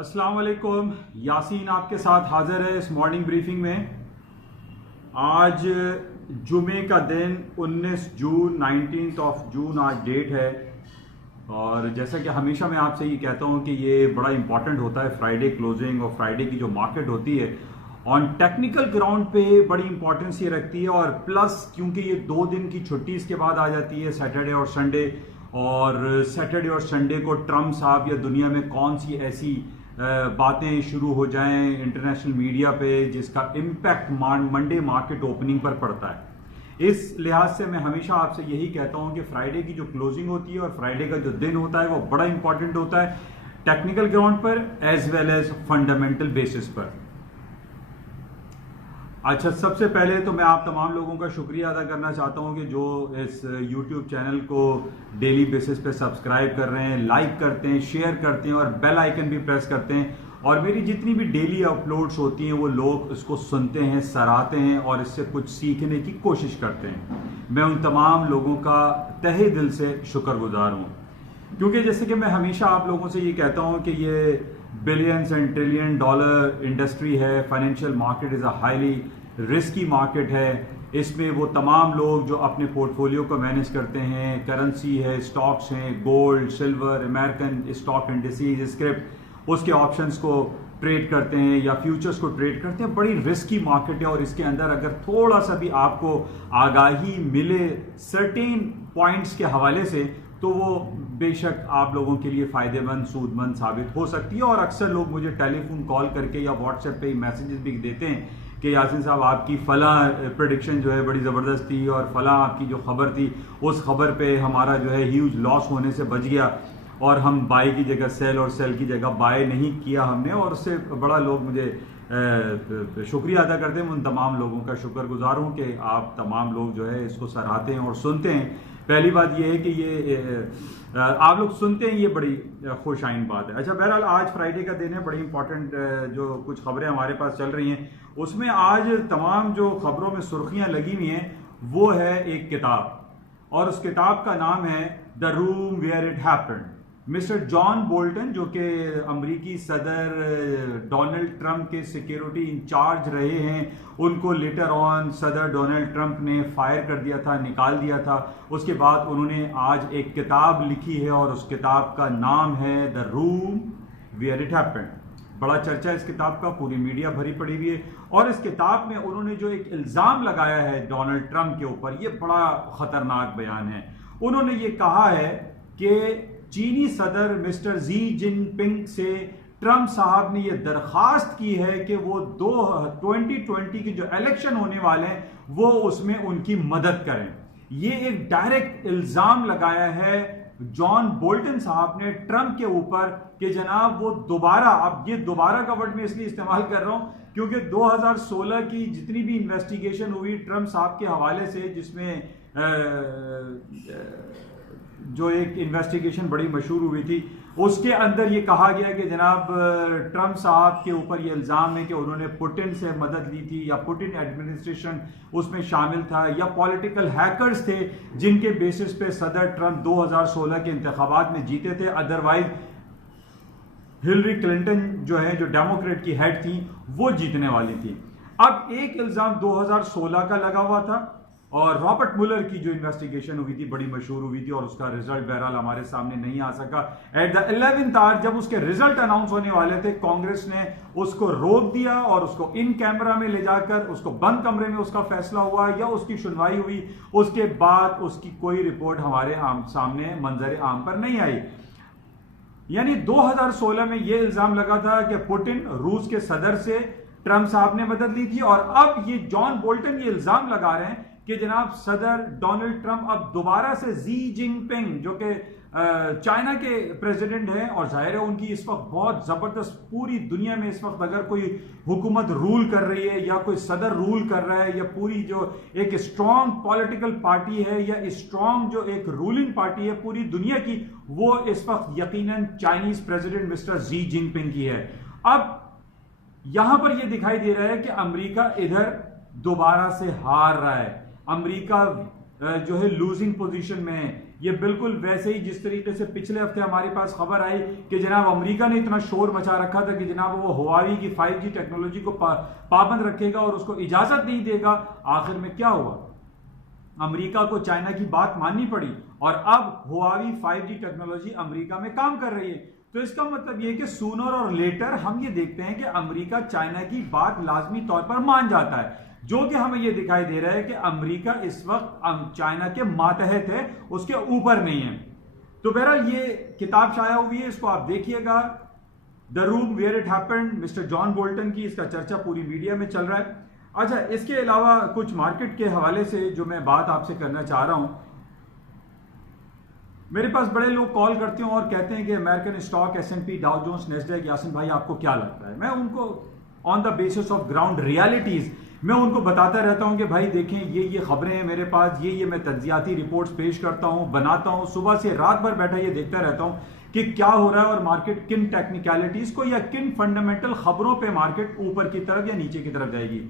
अस्सलाम वालेकुम। यासीन आपके साथ हाजिर है इस मॉर्निंग ब्रीफिंग में। आज जुमे का दिन 19 जून 19 ऑफ जून आज डेट है। और जैसा कि हमेशा मैं आपसे ये कहता हूँ कि ये बड़ा इंपॉर्टेंट होता है फ्राइडे क्लोजिंग और फ्राइडे की जो मार्केट होती है ऑन टेक्निकल ग्राउंड पे बड़ी इंपॉर्टेंस ये रखती है। और प्लस क्योंकि ये 2 दिन की छुट्टी इसके बाद आ जाती है, सैटरडे और संडे। और सैटरडे और संडे को ट्रम्प साहब या दुनिया में कौन सी ऐसी बातें शुरू हो जाएं इंटरनेशनल मीडिया पे जिसका इम्पैक्ट मंडे मार्केट ओपनिंग पर पड़ता है। इस लिहाज से मैं हमेशा आपसे यही कहता हूं कि फ्राइडे की जो क्लोजिंग होती है और फ्राइडे का जो दिन होता है वो बड़ा इंपॉर्टेंट होता है टेक्निकल ग्राउंड पर as well as fundamental basis पर। अच्छा, सबसे पहले तो मैं आप तमाम लोगों का शुक्रिया अदा करना चाहता हूं कि जो इस YouTube चैनल को डेली बेसिस पे सब्सक्राइब कर रहे हैं, लाइक करते हैं, शेयर करते हैं और बेल आइकन भी प्रेस करते हैं। और मेरी जितनी भी डेली अपलोड्स होती हैं वो लोग इसको सुनते हैं, सराहते हैं और इससे कुछ सीखने की कोशिश करते हैं। मैं उन तमाम लोगों का तहे दिल से शुक्रगुजार हूँ, क्योंकि जैसे कि मैं हमेशा आप लोगों से ये कहता हूँ कि ये billions and trillion dollar industry है। Financial market is a highly risky market है। इसमें वो तमाम लोग जो अपने पोर्टफोलियो को मैनेज करते हैं, करेंसी है, स्टॉक्स हैं, gold, silver, American stock indices, script, उसके ऑप्शंस को ट्रेड करते हैं या फ्यूचर्स को ट्रेड करते हैं। बड़ी रिस्की मार्केट है और इसके अंदर अगर थोड़ा सा भी आपको आगाही मिले सर्टेन पॉइंट्स के हवाले से तो वो बेशक आप लोगों के लिए फ़ायदेमंद, सूदमंद साबित हो सकती है। और अक्सर लोग मुझे टेलीफोन कॉल करके या व्हाट्सएप पे मैसेजेस भी देते हैं कि यासीन साहब आपकी फ़लाँ प्रेडिक्शन जो है बड़ी ज़बरदस्त थी और फ़लाँ आपकी जो खबर थी उस खबर पे हमारा जो है ह्यूज लॉस होने से बच गया और हम बाय की जगह सेल और सेल की जगह बाय नहीं किया हमने। और उससे बड़ा लोग मुझे शुक्रिया अदा करते हैं। मैं उन तमाम लोगों का शुक्रगुजार हूँ कि आप तमाम लोग जो है इसको सराहते हैं और सुनते हैं। पहली बात यह है कि ये आप लोग सुनते हैं, ये बड़ी खुश आइन बात है। अच्छा, बहरहाल आज फ्राइडे का दिन है, बड़ी इंपॉर्टेंट जो कुछ खबरें हमारे पास चल रही हैं उसमें आज तमाम जो खबरों में सुर्खियां लगी हुई हैं वो है एक किताब और उस किताब का नाम है the room where it happened. Mister John Bolton जो कि अमरीकी सदर डोनाल्ड ट्रंप के सिक्योरिटी इंचार्ज रहे हैं, उनको लेटर ऑन सदर डोनाल्ड ट्रंप ने फायर कर दिया था, निकाल दिया था। उसके बाद उन्होंने आज एक किताब लिखी है और उस किताब का नाम है the room where it happened. बड़ा चर्चा इस किताब का, पूरी मीडिया भरी पड़ी हुई है। और इस किताब में उन्होंने जो एक इल्ज़ाम लगाया है डोनाल्ड ट्रंप के ऊपर, ये बड़ा खतरनाक बयान है। उन्होंने ये कहा है कि चीनी सदर मिस्टर जी जिनपिंग से ट्रंप साहब ने यह दरखास्त की है कि वो 2020 के जो इलेक्शन होने वाले हैं वो उसमें उनकी मदद करें। ये एक डायरेक्ट इल्जाम लगाया है जॉन बोल्टन साहब ने ट्रंप के ऊपर कि जनाब वो दोबारा, अब ये दोबारा का वर्ड मैं इसलिए इस्तेमाल कर रहा हूं क्योंकि 2016 की जितनी भी इन्वेस्टिगेशन हुई ट्रंप साहब के हवाले से, जिसमें जो एक इन्वेस्टिगेशन बड़ी मशहूर हुई थी, उसके अंदर ये कहा गया कि जनाब ट्रंप साहब के ऊपर ये इल्ज़ाम है कि उन्होंने पुतिन से मदद ली थी या पुतिन एडमिनिस्ट्रेशन उसमें शामिल था या पॉलिटिकल हैकर्स थे जिनके बेसिस पे सदर ट्रंप 2016 के इंतखाबात में जीते थे। अदरवाइज हिलरी क्लिंटन जो है, जो डेमोक्रेट की हेड थी, वो जीतने वाली थी। अब एक इल्ज़ाम 2016 का लगा हुआ था और रॉबर्ट मुलर की जो इन्वेस्टिगेशन हुई थी बड़ी मशहूर हुई थी और उसका रिजल्ट बहरहाल हमारे सामने नहीं आ सका। एट द 11th आवर जब उसके रिजल्ट अनाउंस होने वाले थे, कांग्रेस ने उसको रोक दिया और उसको इन कैमरा में ले जाकर उसको बंद कमरे में उसका फैसला हुआ या उसकी सुनवाई हुई। उसके बाद उसकी कोई रिपोर्ट हमारे सामने मंजर आम पर नहीं आई। यानी 2016 में यह इल्जाम लगा था कि पुतिन, रूस के सदर से ट्रंप साहब ने मदद ली थी। और अब ये जॉन बोल्टन ये इल्जाम लगा रहे हैं कि जनाब सदर डोनाल्ड ट्रंप अब दोबारा से जी जिनपिंग जो कि चाइना के प्रेसिडेंट हैं और जाहिर है उनकी इस वक्त बहुत जबरदस्त, पूरी दुनिया में इस वक्त अगर कोई हुकूमत रूल कर रही है या कोई सदर रूल कर रहा है या पूरी जो एक स्ट्रॉन्ग पॉलिटिकल पार्टी है या स्ट्रॉन्ग जो एक रूलिंग पार्टी है पूरी दुनिया की, वो इस वक्त यकीनन Chinese president mister Xi Jinping की है। अब यहां पर यह दिखाई दे रहा है कि अमेरिका इधर दोबारा से हार रहा है। अमेरिका जो है लूजिंग पोजीशन में है। ये बिल्कुल वैसे ही जिस तरीके से पिछले हफ्ते हमारे पास खबर आई कि जनाब अमेरिका ने इतना शोर मचा रखा था कि जनाब वो हुआवी की 5G टेक्नोलॉजी को पाबंद रखेगा और उसको इजाजत नहीं देगा। आखिर में क्या हुआ, अमेरिका को चाइना की बात माननी पड़ी और अब हुआवी 5G टेक्नोलॉजी अमेरिका में काम कर रही है। तो इसका मतलब यह कि सूनर और लेटर हम ये देखते हैं कि अमेरिका चाइना की बात लाजमी तौर पर मान जाता है, जो कि हमें यह दिखाई दे रहा है कि अमेरिका इस वक्त चाइना के मातहत है, उसके ऊपर नहीं है। तो बहरहाल ये किताब शाया हुई है, इसको आप देखिएगा, the room where it happened, mister John Bolton की, इसका चर्चा पूरी मीडिया में चल रहा है। अच्छा, इसके अलावा कुछ मार्केट के हवाले से जो मैं बात आपसे करना चाह रहा हूं, मेरे पास बड़े लोग कॉल करते हैं और कहते हैं कि American stock, S&P, Dow Jones, Nasdaq, Yasin भाई आपको क्या लगता है? मैं उनको on the basis of ground realities मैं उनको बताता रहता हूं कि भाई देखें ये खबरें हैं मेरे पास, ये मैं तज्जियाती रिपोर्ट्स पेश करता हूं, बनाता हूं, सुबह से रात भर बैठा ये देखता रहता हूं कि क्या हो रहा है और मार्केट किन टेक्निकलिटीज को या किन फंडामेंटल खबरों पे मार्केट ऊपर की तरफ या नीचे की तरफ जाएगी।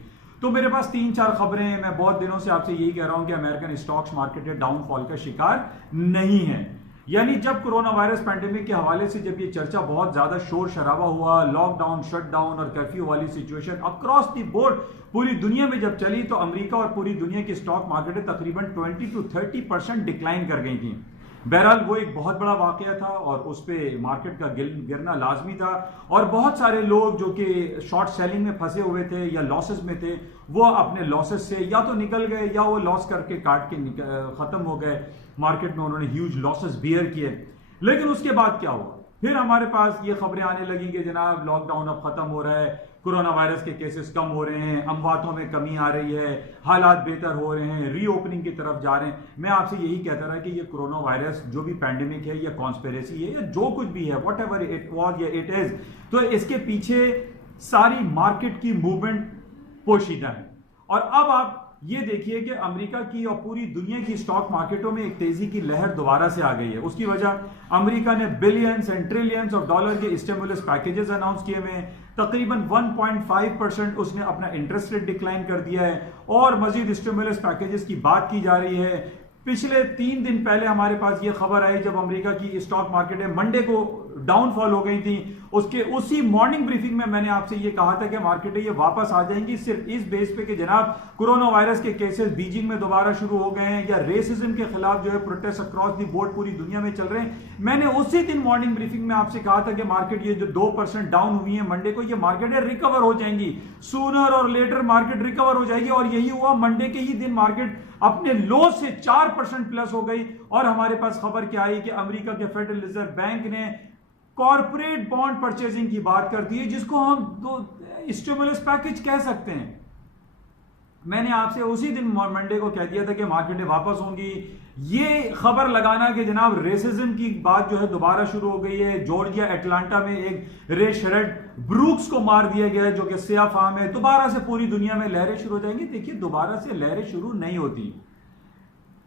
तो मेरे पास 3-4 खबरें हैं। मैं बहुत दिनों से आपसे यही कह रहा हूं कि अमेरिकन स्टॉक्स मार्केट डाउनफॉल का शिकार नहीं है। यानी जब कोरोना वायरस पैंडेमिक के हवाले से जब ये चर्चा बहुत ज्यादा शोर शराबा हुआ, लॉकडाउन, शटडाउन और कर्फ्यू वाली सिचुएशन अक्रॉस द बोर्ड पूरी दुनिया में जब चली, तो अमेरिका और पूरी दुनिया की स्टॉक मार्केटें तकरीबन 20 to 30% डिक्लाइन कर गई थी। बहरहाल वो एक बहुत बड़ा वाकया था और उस पर मार्केट का गिरना लाजमी था और बहुत सारे लोग जो कि शॉर्ट सेलिंग में फंसे हुए थे या लॉसेस में थे, वो अपने लॉसेस से या तो निकल गए या वो लॉस करके काट के खत्म हो गए। मार्केट में उन्होंने ह्यूज लॉसेस बियर किए। लेकिन उसके बाद क्या हुआ, फिर हमारे पास ये खबरें आने लगी कि जनाब लॉकडाउन अब खत्म हो रहा है, कोरोना वायरस के केसेस कम हो रहे हैं, अमवातों में कमी आ रही है, हालात बेहतर हो रहे हैं, रीओपनिंग की तरफ जा रहे हैं। मैं आपसे यही कहता रहा कि ये कोरोना वायरस जो भी पैंडेमिक है या कॉन्स्पिरेसी है या जो कुछ भी है, वट एवर इट वॉज या इट इज, तो इसके पीछे सारी मार्केट की मूवमेंट पोशीदा है। और अब आप ये देखिए कि अमेरिका की और पूरी दुनिया की स्टॉक मार्केटों में एक तेजी की लहर दोबारा से आ गई है। उसकी वजह अमेरिका ने billions and trillions of dollar के स्टिमुलस पैकेजेस अनाउंस किए हुए हैं। तकरीबन 1.5% उसने अपना इंटरेस्ट रेट डिक्लाइन कर दिया है और मजीद स्टिमुलस पैकेजेस की बात की जा रही है। पिछले 3 दिन पहले हमारे पास ये खबर आई जब अमेरिका की स्टॉक मार्केट मंडे को डाउनफॉल हो गई थी, उसके उसी मॉर्निंग ब्रीफिंग में मैंने आपसे ये कहा था कि मार्केटें ये वापस आ जाएंगी सिर्फ इस बेस पे कि जनाब कोरोना वायरस के केसेस बीजिंग में दोबारा शुरू हो गए हैं या रेसिज्म के खिलाफ जो है प्रोटेस्ट अक्रॉस द बोर्ड पूरी दुनिया में चल रहे हैं। मैंने उसी दिन मॉर्निंग ब्रीफिंग में आपसे कहा था कि मार्केट ये जो 2% डाउन हुई है मंडे को, ये मार्केटें रिकवर हो जाएंगी, सूनर और लेटर मार्केट रिकवर हो जाएगी। और यही हुआ, मंडे के ही दिन मार्केट अपने लो से 4% प्लस हो गई। और हमारे पास खबर क्या आई कि अमेरिका के फेडरल रिजर्व बैंक ने कॉर्पोरेट बॉन्ड परचेजिंग की बात कर दी है, जिसको हम दो स्टिमुलस पैकेज कह सकते हैं। मैंने आपसे उसी दिन मंडे को कह दिया था कि मार्केटें वापस होंगी। ये खबर लगाना कि जनाब रेसिज्म की बात जो है दोबारा शुरू हो गई है। जॉर्जिया एटलांटा में एक रे शरड ब्रूक्स को मार दिया गया है जो कि सिया फार्म है। दोबारा से पूरी दुनिया में लहरें शुरू हो जाएंगी। देखिए, दोबारा से लहरें शुरू नहीं होती।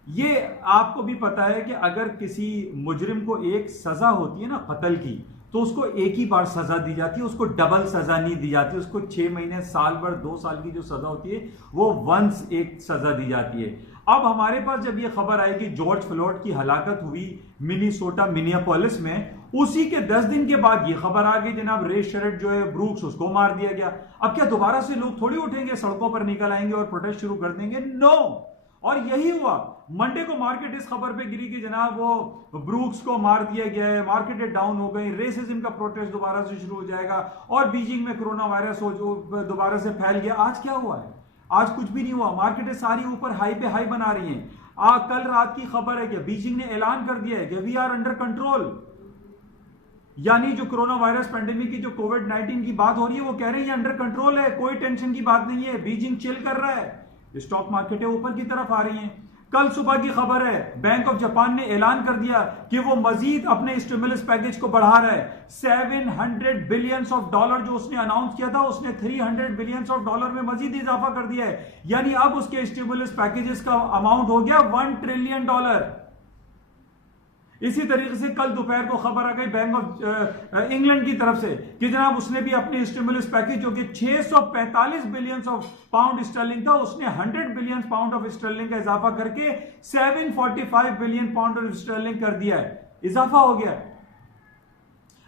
ये आपको भी पता है कि अगर किसी मुजरिम को एक सजा होती है ना कत्ल की, तो उसको एक ही बार सजा दी जाती है, उसको डबल सजा नहीं दी जाती। उसको 6 महीने, साल भर, 2 साल की जो सजा होती है वो वंस एक सजा दी जाती है। अब हमारे पास जब ये खबर आई कि जॉर्ज फ्लोयड की हलाकत हुई मिनीसोटा मिनियापोलिस में, उसी के 10 दिन के बाद ये खबर आ गई जनाब रे शरड जो है ब्रूक्स, उसको मार दिया गया। अब क्या दोबारा से लोग थोड़ी उठेंगे, सड़कों पर निकल आएंगे और प्रोटेस्ट शुरू कर देंगे? नो। और यही हुआ, मंडे को मार्केट इस खबर पे गिरी कि जनाब वो ब्रूक्स को मार दिया गया है, मार्केटें डाउन हो गई, रेसिज्म का प्रोटेस्ट दोबारा से शुरू हो जाएगा और बीजिंग में कोरोना वायरस हो जो दोबारा से फैल गया। आज क्या हुआ है? आज कुछ भी नहीं हुआ। मार्केटें सारी ऊपर हाई पे हाई बना रही हैं। कल रात की खबर है कि बीजिंग ने ऐलान कर दिया है कि वी आर अंडर कंट्रोल, यानी जो कोरोना वायरस पेंडेमिक की जो कोविड-19 की बात हो रही है वो कह रहे हैं ये अंडर कंट्रोल है, कोई टेंशन की बात नहीं है, बीजिंग चिल कर रहा है। स्टॉक मार्केटें ऊपर की तरफ आ रही हैं। कल सुबह की खबर है, बैंक ऑफ जापान ने ऐलान कर दिया कि वो मजीद अपने स्टिमुलस पैकेज को बढ़ा रहा है। $700 बिलियन जो उसने अनाउंस किया था, उसने $300 बिलियन में मजीद इजाफा कर दिया है। यानी अब उसके स्टिमुलस पैकेजेस का अमाउंट हो गया $1 ट्रिलियन। इसी तरीके से कल दोपहर को खबर आ गई बैंक ऑफ इंग्लैंड की तरफ से कि जनाब उसने भी अपने स्टिमुलस पैकेज जो कि 645 बिलियन ऑफ पाउंड स्टर्लिंग था, उसने 100 बिलियन पाउंड ऑफ स्टर्लिंग का इजाफा करके 745 बिलियन पाउंड ऑफ स्टर्लिंग कर दिया है। इजाफा हो गया है।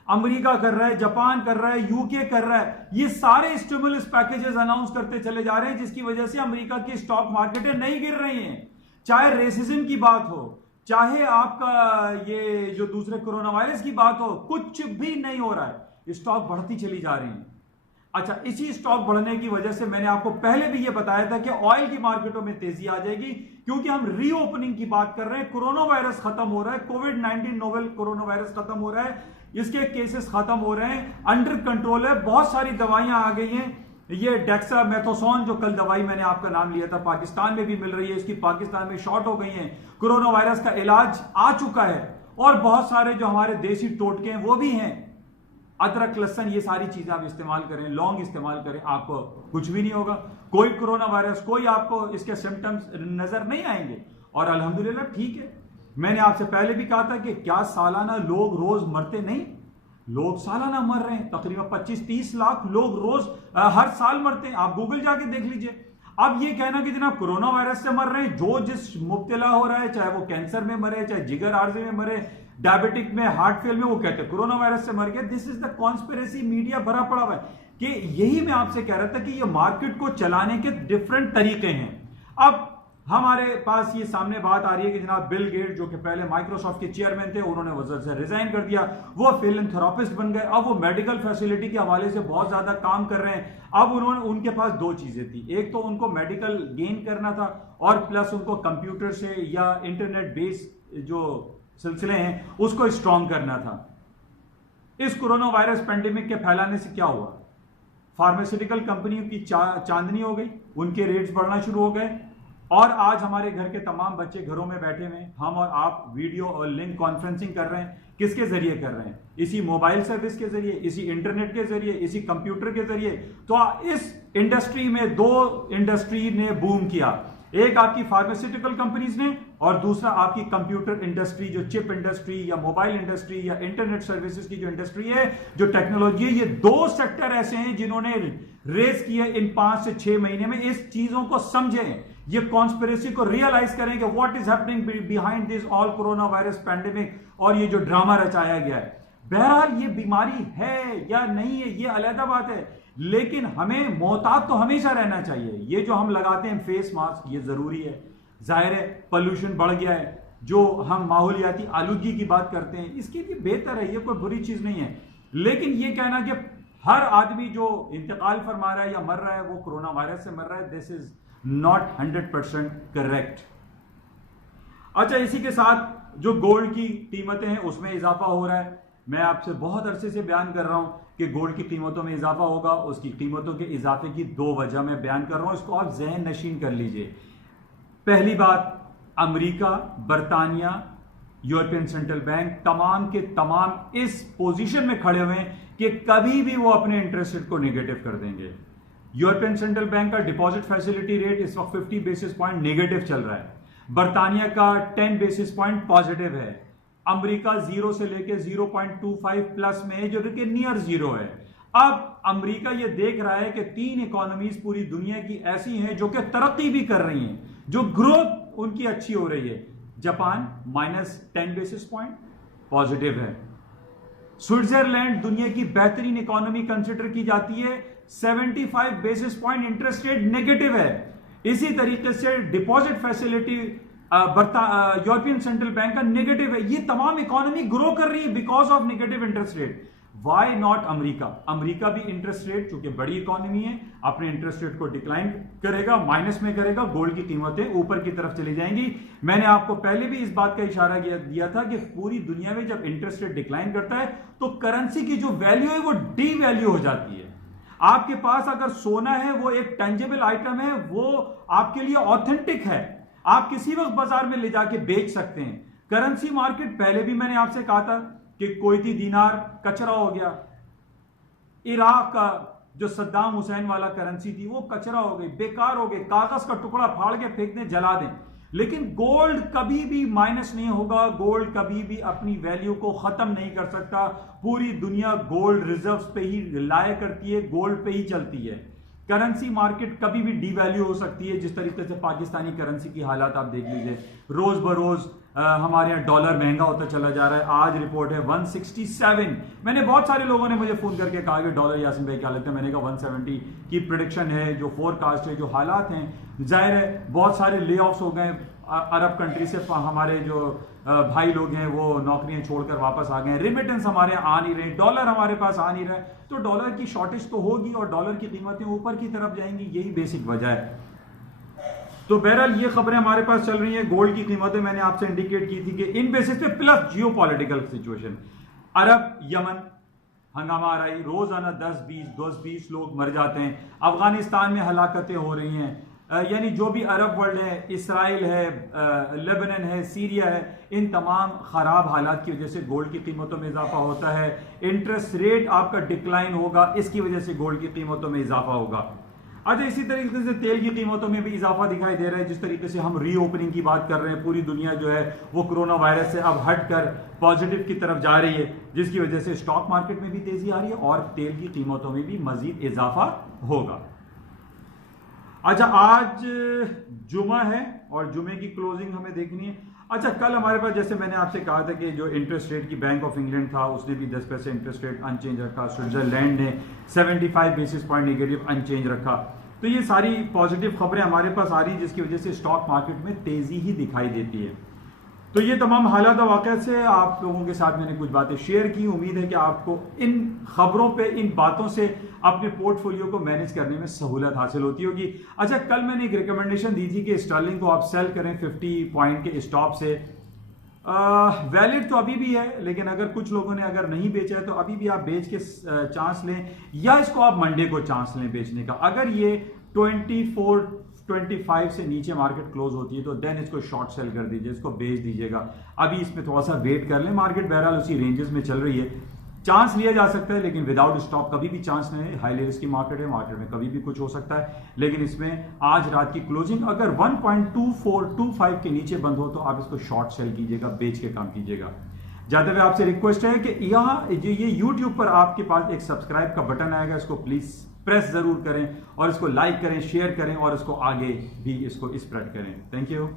अमेरिका कर रहा है, जापान कर रहा है, यूके कर रहा है, ये सारे स्टिमुलस पैकेजेस अनाउंस करते चले जा रहे हैं, जिसकी वजह से अमेरिका की स्टॉक मार्केटें नहीं गिर रही हैं। चाहे रेसिज्म की बात हो, चाहे आपका ये जो दूसरे कोरोना वायरस की बात हो, कुछ भी नहीं हो रहा है, स्टॉक बढ़ती चली जा रही है। अच्छा, इसी स्टॉक बढ़ने की वजह से मैंने आपको पहले भी ये बताया था कि ऑयल की मार्केटों में तेजी आ जाएगी, क्योंकि हम रीओपनिंग की बात कर रहे हैं। कोरोना वायरस खत्म हो रहा है, कोविड-19 नोवेल कोरोना वायरस खत्म हो रहा है, इसके केसेस खत्म हो रहे हैं, अंडर कंट्रोल है, बहुत सारी दवाइयां आ गई हैं। ये डेक्सामेथासोन जो कल दवाई मैंने आपका नाम लिया था, पाकिस्तान में भी मिल रही है, इसकी पाकिस्तान में शॉर्ट हो गई है। कोरोना वायरस का इलाज आ चुका है, और बहुत सारे जो हमारे देसी टोटके हैं वो भी हैं। अदरक, लहसुन, ये सारी चीजें आप इस्तेमाल करें, लौंग इस्तेमाल करें, आपको कुछ भी नहीं होगा। कोई कोरोना वायरस, कोई आपको इसके सिम्टम्स नजर नहीं आएंगे, और अल्हम्दुलिल्लाह ठीक है। मैंने आपसे पहले भी कहा था कि क्या सालाना लोग रोज मरते नहीं? लोग सालाना मर रहे हैं, तकरीबन 25-30 लाख लोग रोज हर साल मरते हैं। आप गूगल जाके देख लीजिए। अब ये कहना कि जनाब कोरोना वायरस से मर रहे हैं, जो जिस मुब्तला हो रहा है, चाहे वो कैंसर में मरे, चाहे जिगर आर्जे में मरे, डायबिटिक में, हार्ट फेल में, वो कहते हैं कोरोना वायरस से मर गया। This is the conspiracy media भरा पड़ा हुआ है। कि यही मैं आपसे कह रहा था कि ये मार्केट को चलाने के डिफरेंट तरीके हैं। अब हमारे पास ये सामने बात आ रही है कि जनाब बिल गेट, जो कि पहले माइक्रोसॉफ्ट के चेयरमैन थे, उन्होंने वजह से रिजाइन कर दिया, वो फिलैंथ्रोपिस्ट बन गए। अब वो मेडिकल फैसिलिटी के हवाले से बहुत ज्यादा काम कर रहे हैं। अब उनके पास दो चीजें थी, एक तो उनको मेडिकल गेन करना था, और प्लस उनको कंप्यूटर से या इंटरनेट बेस्ड जो सिलसिले हैं उसको स्ट्रॉन्ग करना था। इस कोरोना वायरस पेंडेमिक के फैलाने से क्या हुआ? फार्मास्यूटिकल कंपनियों की चांदनी हो गई, उनके रेट्स बढ़ना शुरू हो गए, और आज हमारे घर के तमाम बच्चे घरों में बैठे हुए, हम और आप वीडियो और लिंक कॉन्फ्रेंसिंग कर रहे हैं। किसके जरिए कर रहे हैं? इसी मोबाइल सर्विस के जरिए, इसी इंटरनेट के जरिए, इसी कंप्यूटर के जरिए। तो इस इंडस्ट्री में दो इंडस्ट्री ने बूम किया, एक आपकी फार्मास्यूटिकल कंपनीज ने, और दूसरा आपकी कंप्यूटर इंडस्ट्री, जो चिप इंडस्ट्री या मोबाइल इंडस्ट्री या इंटरनेट सर्विसेज की जो इंडस्ट्री है, जो टेक्नोलॉजी है। ये दो सेक्टर ऐसे हैं जिन्होंने रेस किया इन 5 से 6 महीने में। इस चीजों को समझें, ये कॉन्स्पिरेसी को रियलाइज करें कि what is happening behind this all corona virus pandemic, और ये जो ड्रामा रचाया गया है। बहरहाल ये बीमारी है या नहीं है, ये अलग बात है, लेकिन हमें मोहतात तो हमेशा रहना चाहिए। ये जो हम लगाते हैं फेस मास्क, ये जरूरी है। जाहिर है पोल्यूशन बढ़ गया है, जो हम माहौलियाती आलूदगी की बात करते हैं, इसके लिए बेहतर है, ये कोई बुरी चीज नहीं है। लेकिन ये कहना कि हर आदमी जो इंतकाल फरमा रहा है या मर रहा है वो कोरोना वायरस से मर रहा है, दिस इज नॉट 100% करेक्ट। अच्छा, इसी के साथ जो गोल्ड की कीमतें हैं उसमें इजाफा हो रहा है। मैं आपसे बहुत अरसे से बयान कर रहा हूं कि गोल्ड की कीमतों में इजाफा होगा। उसकी कीमतों के इजाफे की दो वजह मैं बयान कर रहा हूं, इसको आप ज़हन नशीन कर लीजिए। पहली बात, अमेरिका, बरतानिया, यूरोपियन सेंट्रल बैंक तमाम के तमाम इस पोजीशन में खड़े हुए हैं कि कभी भी वो अपने इंटरेस्ट रेट को नेगेटिव कर देंगे। यूरोपियन सेंट्रल बैंक का डिपॉजिट फैसिलिटी रेट इस वक्त 50 बेसिस पॉइंट नेगेटिव चल रहा है, बरतानिया का 10 बेसिस पॉइंट पॉजिटिव है, अमेरिका 0 से लेके 0.25 प्लस में है, जो कि नियर जीरो है। अब अमेरिका ये देख रहा है कि 3 इकोनॉमीज पूरी दुनिया की ऐसी हैं जो कि तरक्की भी कर रही हैं, जो ग्रोथ उनकी अच्छी हो रही है। जापान -10 बेसिस पॉइंट पॉजिटिव है, स्विट्जरलैंड दुनिया की बेहतरीन इकोनॉमी कंसिडर की जाती है, 75 basis point interest rate negative है। इसी तरीके से deposit facility European Central Bank का नेगेटिव है। ये तमाम इकोनॉमी ग्रो कर रही है because of negative interest rate. Why not America? America भी इंटरेस्ट रेट, चूंकि बड़ी इकोनॉमी है, अपने इंटरेस्ट रेट को डिक्लाइन करेगा, माइनस में करेगा, गोल्ड की कीमतें ऊपर की तरफ चली जाएंगी। मैंने आपको पहले भी इस बात का इशारा दिया था कि पूरी दुनिया में जब इंटरेस्ट रेट डिक्लाइन करता है तो करेंसी की जो वैल्यू है वो डी वैल्यू हो जाती है। आपके पास अगर सोना है, वो एक टेंजेबल आइटम है, वो आपके लिए ऑथेंटिक है, आप किसी वक्त बाजार में ले जाके बेच सकते हैं। करेंसी मार्केट, पहले भी मैंने आपसे कहा था कि कुवैती दीनार कचरा हो गया, इराक का जो सद्दाम हुसैन वाला करेंसी थी वो कचरा हो गई, बेकार हो गई, कागज का टुकड़ा फाड़ के फेंक दें, जला दें। लेकिन गोल्ड कभी भी माइनस नहीं होगा, गोल्ड कभी भी अपनी वैल्यू को खत्म नहीं कर सकता। पूरी दुनिया गोल्ड रिजर्व्स पे ही रिलाय करती है, गोल्ड पे ही चलती है। करेंसी मार्केट कभी भी डीवैल्यू हो सकती है, जिस तरीके से पाकिस्तानी करेंसी की हालात आप देख लीजिए, रोज बरोज हमारे यहाँ डॉलर महंगा होता चला जा रहा है। आज रिपोर्ट है 167। मैंने बहुत सारे लोगों ने मुझे फोन करके कहा कि डॉलर यासिन भाई क्या लगता है, मैंने कहा 170 की प्रिडिक्शन है, जो फोरकास्ट है, जो हालात हैं, जाहिर है बहुत सारे ले ऑफ्स हो गए अरब कंट्री से, हमारे जो भाई लोग हैं वो नौकरियां छोड़कर वापस आ गए, रिमिटेंस हमारे आ नहीं रहे, डॉलर हमारे पास आ नहीं रहा, तो डॉलर की शॉर्टेज तो होगी और डॉलर की कीमतें ऊपर की तरफ जाएंगी, यही बेसिक वजह है। तो बहरहाल ये खबरें हमारे पास चल रही हैं। गोल्ड की कीमतें मैंने आपसे इंडिकेट की थी कि इन बेसिस पे, प्लस जियोपॉलिटिकल सिचुएशन, अरब यमन हंगामा आ रही, रोजाना 10-20 लोग मर जाते हैं, अफगानिस्तान में हलाकतें हो रही हैं, यानी जो भी अरब वर्ल्ड है, इसराइल है, लेबनान है, सीरिया है, इन तमाम खराब हालात की वजह से गोल्ड की कीमतों में इजाफा होता है। इंटरेस्ट रेट आपका डिक्लाइन होगा, इसकी वजह से गोल्ड की कीमतों में इजाफा होगा। अच्छा, इसी तरीके से तेल की कीमतों में भी इजाफा दिखाई दे रहा है। जिस तरीके से हम रीओपनिंग की बात कर रहे हैं, पूरी दुनिया जो है वो कोरोना वायरस से अब हटकर पॉजिटिव की तरफ जा रही है, जिसकी वजह से स्टॉक मार्केट में भी तेजी आ रही है और तेल की कीमतों में भी मजीद इजाफा होगा। अच्छा, आज जुमा है और जुमे की क्लोजिंग हमें देखनी है। अच्छा, कल हमारे पास, जैसे मैंने आपसे कहा था कि जो इंटरेस्ट रेट की बैंक ऑफ इंग्लैंड था उसने भी 10 पैसे इंटरेस्ट रेट अनचेंज रखा, स्विट्जरलैंड ने 75 बेसिस पॉइंट नेगेटिव अनचेंज रखा। तो ये सारी पॉजिटिव खबरें हमारे पास आ रही हैं, जिसकी वजह से स्टॉक मार्केट में तेजी ही दिखाई देती है। तो ये तमाम हालात वाक़या से आप लोगों के साथ मैंने कुछ बातें शेयर की। उम्मीद है कि आपको इन खबरों पे, इन बातों से अपने पोर्टफोलियो को मैनेज करने में सहूलत हासिल होती होगी। अच्छा, कल मैंने एक रिकमेंडेशन दी थी कि स्टर्लिंग को आप सेल करें 50 पॉइंट के स्टॉप से। वैलिड तो अभी भी है, लेकिन अगर कुछ लोगों ने अगर नहीं बेचा है तो अभी भी आप बेच के चांस लें, या इसको आप मंडे को चांस लें बेचने का। अगर ये 24-25 से नीचे मार्केट क्लोज होती है तो देन इसको शॉर्ट सेल कर दीजिए, इसको बेच दीजिएगा। अभी इसमें थोड़ा सा वेट कर लें, मार्केट बहरहाल उसी रेंजेस में चल रही है, चांस लिया जा सकता है, लेकिन विदाउट स्टॉप कभी भी चांस नहीं है। हाईली रिस्की मार्केट है, मार्केट में कभी भी कुछ हो सकता है, लेकिन इसमें आज रात की क्लोजिंग अगर 1.2425 के नीचे बंद हो तो आप इसको शॉर्ट सेल कीजिएगा, बेच के काम कीजिएगा। जाते हुए आपसे रिक्वेस्ट है कि यहाँ ये YouTube पर आपके पास एक सब्सक्राइब का बटन आएगा, इसको प्लीज प्रेस जरूर करें और इसको लाइक करें, शेयर करें और इसको आगे भी इसको स्प्रेड करें। Thank you.